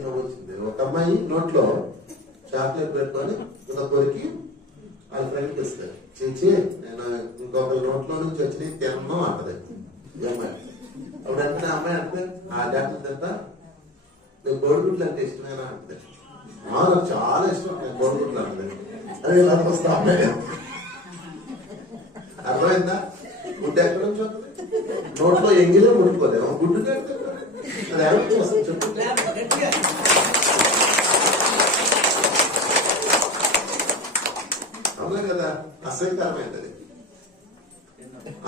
ఇలా ఒక అమ్మాయి నోట్లో చాక్లెట్ పెట్టుకొని ఇలా కొరికి వాళ్ళ ఫ్రెండ్కి ఇస్తారు చేచి నేను ఇంకొకరి నోట్లో నుంచి వచ్చినాయి తినను అంటది ఈ అమ్మాయి. అప్పుడు అంటే ఆ అమ్మాయి అంటే ఆ జాతర తింటా నేను గోడుగుడ్లు అంటే ఇష్టమేనా? అంటే నాకు చాలా ఇష్టం నేను కోడిగుడ్లు అంటే. అదే ఇలా వస్తా అమ్మాయి. అర్థమైందా? గుడ్డు ఎక్కడ నుంచి వస్తుంది? నోట్లో ఎంగిలే ముట్టుకోలేము గుడ్డు కడితే అది వస్తుంది చెప్పు అవునా కదా? అసహ్యకరమైనది అది.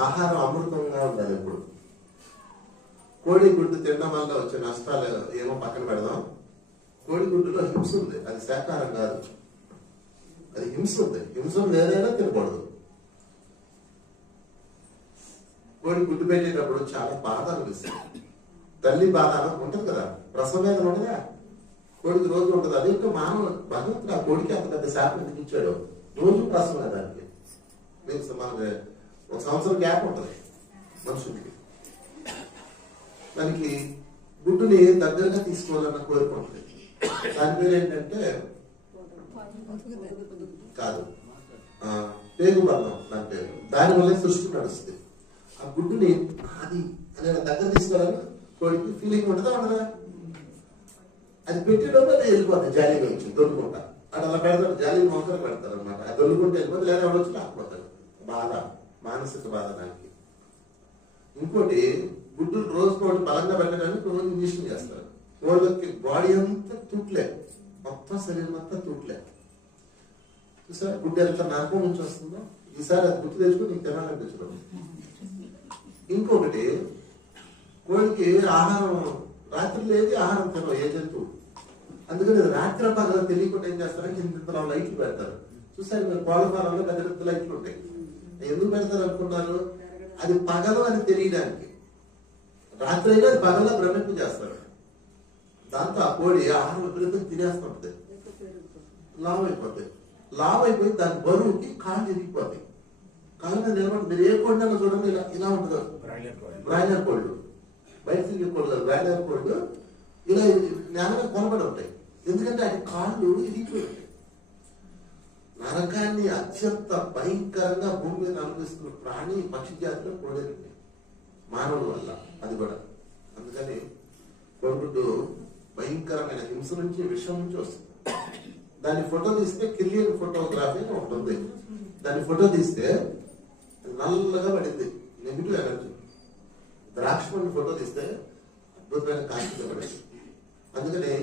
ఆహారం అమృతంగా ఉండాలి ఎప్పుడు కోడి గుడ్డు తినడం వల్ల వచ్చే నష్టాలు ఏమో పక్కన పెడదాం. కోడి గుడ్డులో హింస ఉంది. అది శాకాహారం కాదు. అది హింస ఉంది. హింస లేదైనా తినకూడదు. కోడి గుడ్డు పెట్టేటప్పుడు చాలా బాధ అనిపిస్తుంది. తల్లి బాధ ఉంటుంది కదా. ప్రసవేదన ఉండదా? కోడికి రోజు ఉంటుంది అది ఇంకా మానవ భగవంతుడు ఆ కోడికి అంత పెద్ద శాపం ఎందుకు ఇచ్చాడు? రోజు ప్రసవం దానికి. మీకు మనకి ఒక సంవత్సరం గ్యాప్ ఉంటుంది మనుషులకి. దానికి గుడ్డుని దగ్గరగా తీసుకోవాలన్న కోరిక ఉంటుంది. దాని పేరు ఏంటంటే కాదు. ఆ, పేగు బంధం దాని పేరు. దానివల్లే సృష్టి నడుస్తుంది. ఆ గుడ్డుని అది అని దగ్గర తీసుకోవాలని కోడికి ఫీలింగ్ ఉంటుందా ఉండదా? అది పెట్టేటప్పుడు అది వెళ్ళిపోతుంది జాలీగా వచ్చి దొరుకుంటా అది అలా పెడతారు జాలీ మొక్కలు పెడతారు అనమాట అది దొరుకుంటే వెళ్ళిపోతే లేదా ఎవరు వచ్చి లాక్కుపోతారు బాధ మానసిక బాధ దానికి. ఇంకోటి గుడ్డులు రోజు ఒకటి బలంగా పెట్టడానికి రోజు ఇంజక్షన్ చేస్తారు. కోళ్ళకి బాడీ అంతా తుట్లే. మొత్తం శరీరం అంతా తుట్లే. చూసారా? గుడ్డు ఎంత నరకం నుంచి వస్తుందో? ఈసారి అది గుర్తు తెచ్చుకుని నీకు తినాలనిపించడం ఇంకొకటి కోడికి ఆహారం రాత్రి లేదు ఆహారం తినవు ఏ జంతువు. అందుకని అది రాత్రి పగల తెలియకుండా ఏం చేస్తారంటే ఇంత లైట్లు పెడతారు. చూసారు మీరు కోళ్ళ ఫారంలో పెద్ద పెద్ద లైట్లు ఉంటాయి. ఎందుకు పెడతారు అనుకున్నారు అది పగలు అని తెలియడానికి. రాత్రి అయినా పగల భ్రమింపు చేస్తారు. దాంతో ఆ కోడి ఆహారం విపరీతం తినేస్తుంటది. లావ్ అయిపోతాయి లావ్ అయిపోయి దాని బరువుకి కాళ్ళు ఇరిగిపోతాయి. కాళ్ళ నిలబడి మీరు ఏ కోడినైనా చూడండి ఇలా ఇలా ఉంటుంది. బ్రాయిలర్ కోళ్ళు. బయట తిరిగే కోళ్ళు ఇలా నేల కొనబడి ఉంటాయి. ఎందుకంటే అది కాళ్ళు ఇరిగిపోయి ఉంటాయి. నరకాన్ని అత్యంత భయంకరంగా భూమి మీద అనుభవిస్తున్న ప్రాణి పక్షి జాతిలో కోడేది మానవుల వల్ల అది కూడా. అందుకని కోడిగుడ్డు భయంకరమైన హింస నుంచి విషం నుంచి వస్తుంది. దాని ఫోటో తీస్తే కిలియన్ ఫోటోగ్రఫీ అని ఒకటి ఉంది. దాని ఫోటో తీస్తే నల్లగా పడింది. Negative energy. లక్ష్మణ్ ఫోటో తీస్తే అద్భుతమైన కాంతిగా అందుకనే